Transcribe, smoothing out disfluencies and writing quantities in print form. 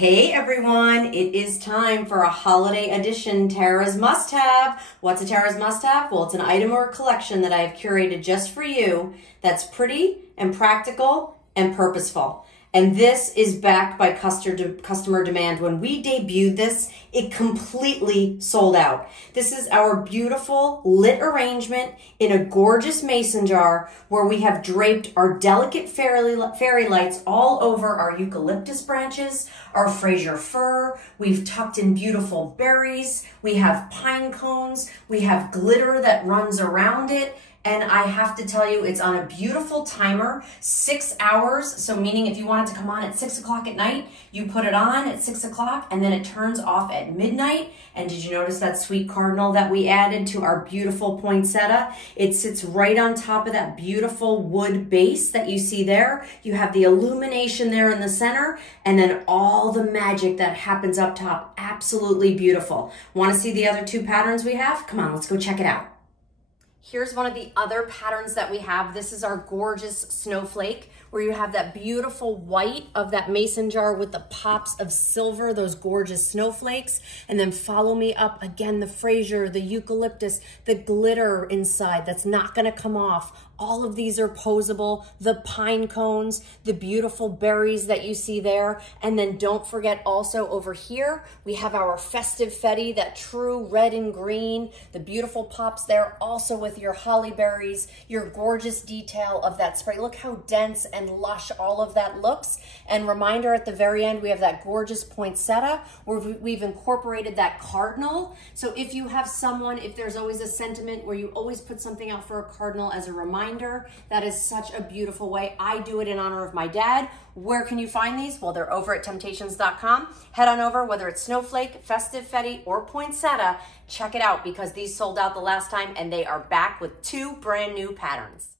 Hey everyone, it is time for a holiday edition Tara's must-have. What's a Tara's must-have? Well, it's an item or a collection that I have curated just for you that's pretty and practical and purposeful. And this is backed by customer demand. When we debuted this, it completely sold out. This is our beautiful lit arrangement in a gorgeous mason jar where we have draped our delicate fairy lights all over our eucalyptus branches, our Fraser fir. We've tucked in beautiful berries. We have pine cones. We have glitter that runs around it. And I have to tell you, it's on a beautiful timer, 6 hours. So meaning if you want it to come on at 6 o'clock at night, you put it on at 6 o'clock and then it turns off at midnight. And did you notice that sweet cardinal that we added to our beautiful poinsettia? It sits right on top of that beautiful wood base that you see there. You have the illumination there in the center and then all the magic that happens up top. Absolutely beautiful. Want to see the other two patterns we have? Come on, let's go check it out. Here's one of the other patterns that we have. This is our gorgeous snowflake where you have that beautiful white of that mason jar with the pops of silver, those gorgeous snowflakes. And then follow me up again, the Fraser, the eucalyptus, the glitter inside that's not gonna come off. All of these are posable, the pine cones, the beautiful berries that you see there. And then don't forget also over here, we have our festive fetty, that true red and green, the beautiful pops there, also with your holly berries, your gorgeous detail of that spray. Look how dense and lush all of that looks. And reminder at the very end, we have that gorgeous poinsettia where we've incorporated that cardinal. So if you have someone, if there's always a sentiment where you always put something out for a cardinal as a reminder, that is such a beautiful way. I do it in honor of my dad. Where can you find these? Well, they're over at temp-tations.com. Head on over, whether it's snowflake, festive fetty, or poinsettia, check it out because these sold out the last time and they are back with 2 brand new patterns.